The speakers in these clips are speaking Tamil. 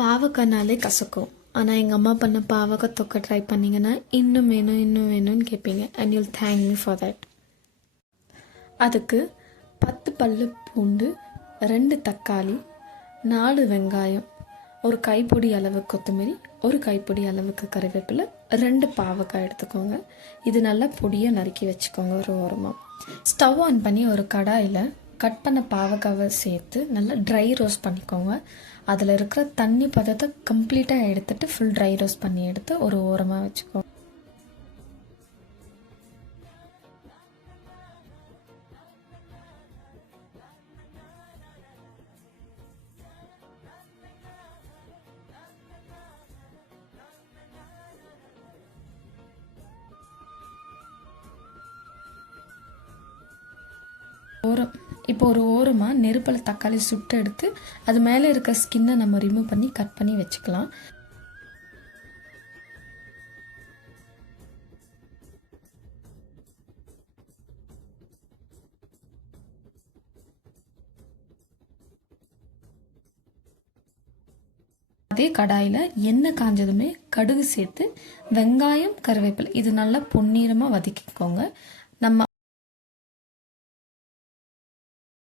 பாவக்காய்னாலே கசக்கும். ஆனால் எங்கள் அம்மா பண்ண பாவக்காய் தொக்க ட்ரை பண்ணிங்கன்னா இன்னும் வேணும்னு கேட்பீங்க. And you'll thank me for that. அதுக்கு 10 பல்லு பூண்டு, 2 தக்காளி, 4 வெங்காயம், ஒரு கைப்பிடி அளவு கொத்தமல்லி, ஒரு கைப்பிடி அளவுக்கு கறிவேப்பிலை, 2 பாவக்காய் எடுத்துக்கோங்க. இது நல்லா பொடியாக நறுக்கி வச்சுக்கோங்க ஒரு ஓரமாக. ஸ்டவ் ஆன் பண்ணி ஒரு கடாயில் கட் பண்ண பாவக்காவை சேர்த்து நல்லா ட்ரை ரோஸ்ட் பண்ணிக்கோங்க. அதில் இருக்கிற தண்ணி பதத்தை கம்ப்ளீட்டாக எடுத்துட்டு ஃபுல் ட்ரை ரோஸ்ட் பண்ணி எடுத்து ஒரு ஓரமாக வச்சுக்கோங்க. இப்போ ஒரு ஓரமாக நெருப்பில் தக்காளி சுட்டு எடுத்து அது மேலே இருக்க ஸ்கின்னை நம்ம ரிமூவ் பண்ணி கட் பண்ணி வச்சுக்கலாம். அதே கடாயில் எண்ணெய் காஞ்சதுமே கடுகு சேர்த்து வெங்காயம், கருவேப்பிலை இது நல்லா பொன்னிறமாக வதக்கிக்கோங்க. நம்ம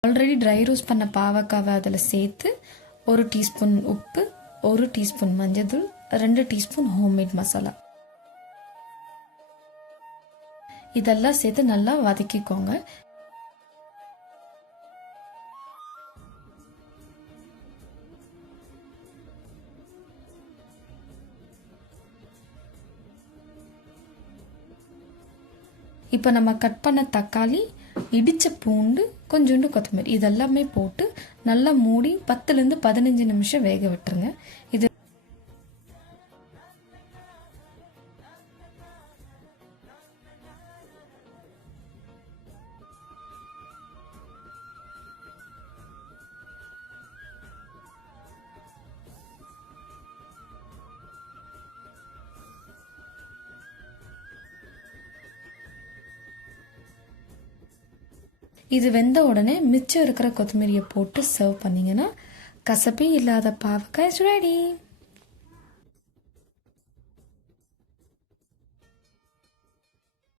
ஆல்ரெடி ட்ரை ரோஸ்ட் பண்ண பாவக்காவை அதில் சேர்த்து 1 டீஸ்பூன் உப்பு, 1 டீஸ்பூன் மஞ்சள்தூள், 2 டீஸ்பூன் ஹோம்மேட் மசாலா இதெல்லாம் சேர்த்து நல்லா வதக்கிக்கோங்க. இப்போ நம்ம கட் பண்ண தக்காளி, இடித்த பூண்டு, கொஞ்சோண்டு கொத்தமல்லி இதெல்லாமே போட்டு நல்லா மூடி 10லேருந்து 15 நிமிஷம் வேக விட்டுருங்க. இது இது வெந்த உடனே மிச்சம் இருக்கிற கொத்தமல்லியை போட்டு சர்வ் பண்ணிங்கன்னா கசப்பே இல்லாத பாவக்காய் ரெடி.